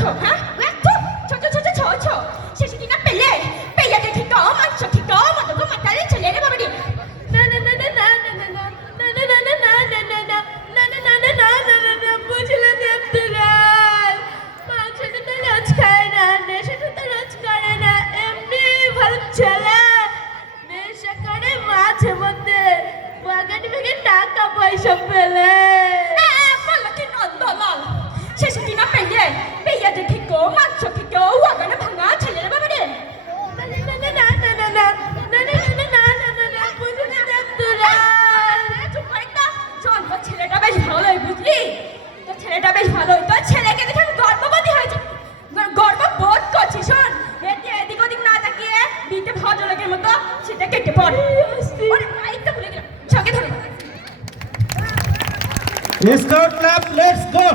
쳐, 쳐. 세식이나 빼야 돼, 기꺼, 망쳐, 기꺼, 뭐도 막다른 천리를 봐버리. বুঝলে দেবদুলাল মাংসটা তো রোজ খায় না নেশাটা তো রোজ করে না এমনি ভালো ছেলে নেশা করে মাঝে মধ্যে বাগান ভেঙে টাকা পয়সা পেলে বললো কি নন্দলাল সেসিনা পেয়া 돼, 기꺼, 망쳐, 기꺼, 와가는 방아 천리를 봐버리. বুঝলে দেবদুলাল চুপ করে একটা শোন তোর ছেলেটা বেশ ভালোই বুঝলি তোর ছেলেটা বেশ ভালোই তোর ছেলেকে দেখে আমি গর্ভবতী হয়েছে গর্ববোধ করছি শোন এদিক ওদিক না তাকিয়ে বিটে ভদ্রলোকের মতো সেটা কেটে পড় ওরে আরেকটা ভুলে গেলাম ছকে ধরে Escort lap, let's go.